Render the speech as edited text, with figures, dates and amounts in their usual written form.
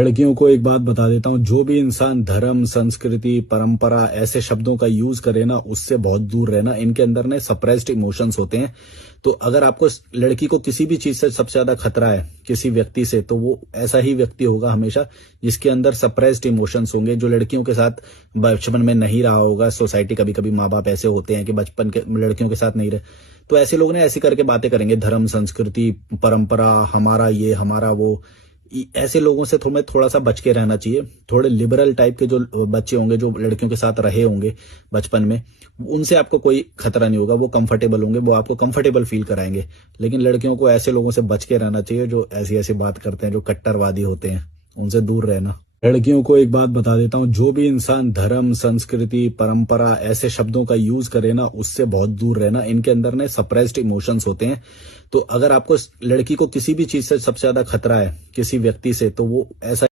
लड़कियों को एक बात बता देता हूँ, जो भी इंसान धर्म, संस्कृति, परंपरा ऐसे शब्दों का यूज करे ना, उससे बहुत दूर रहना। इनके अंदर ना सप्रेस्ड इमोशंस होते हैं। तो अगर आपको लड़की को किसी भी चीज से सबसे ज्यादा खतरा है, किसी व्यक्ति से, तो वो ऐसा ही व्यक्ति होगा हमेशा जिसके अंदर सप्रेस्ड इमोशंस होंगे, जो लड़कियों के साथ बचपन में नहीं रहा होगा। सोसाइटी कभी कभी माँ बाप ऐसे होते हैं कि बचपन के लड़कियों के साथ नहीं रहे, तो ऐसे लोग ने ऐसी करके बातें करेंगे, धर्म, संस्कृति, परंपरा, हमारा ये, हमारा वो। ऐसे लोगों से थोड़ा सा बच के रहना चाहिए। थोड़े लिबरल टाइप के जो बच्चे होंगे, जो लड़कियों के साथ रहे होंगे बचपन में, उनसे आपको कोई खतरा नहीं होगा। वो कंफर्टेबल होंगे, वो आपको कंफर्टेबल फील कराएंगे। लेकिन लड़कियों को ऐसे लोगों से बच के रहना चाहिए जो ऐसी ऐसी बात करते हैं, जो कट्टरवादी होते हैं। उनसे दूर रहना। लड़कियों को एक बात बता देता हूँ, जो भी इंसान धर्म, संस्कृति, परंपरा ऐसे शब्दों का यूज करे ना, उससे बहुत दूर रहना। इनके अंदर ना सप्रेस्ड इमोशंस होते हैं। तो अगर आपको लड़की को किसी भी चीज से सबसे ज्यादा खतरा है, किसी व्यक्ति से, तो वो ऐसा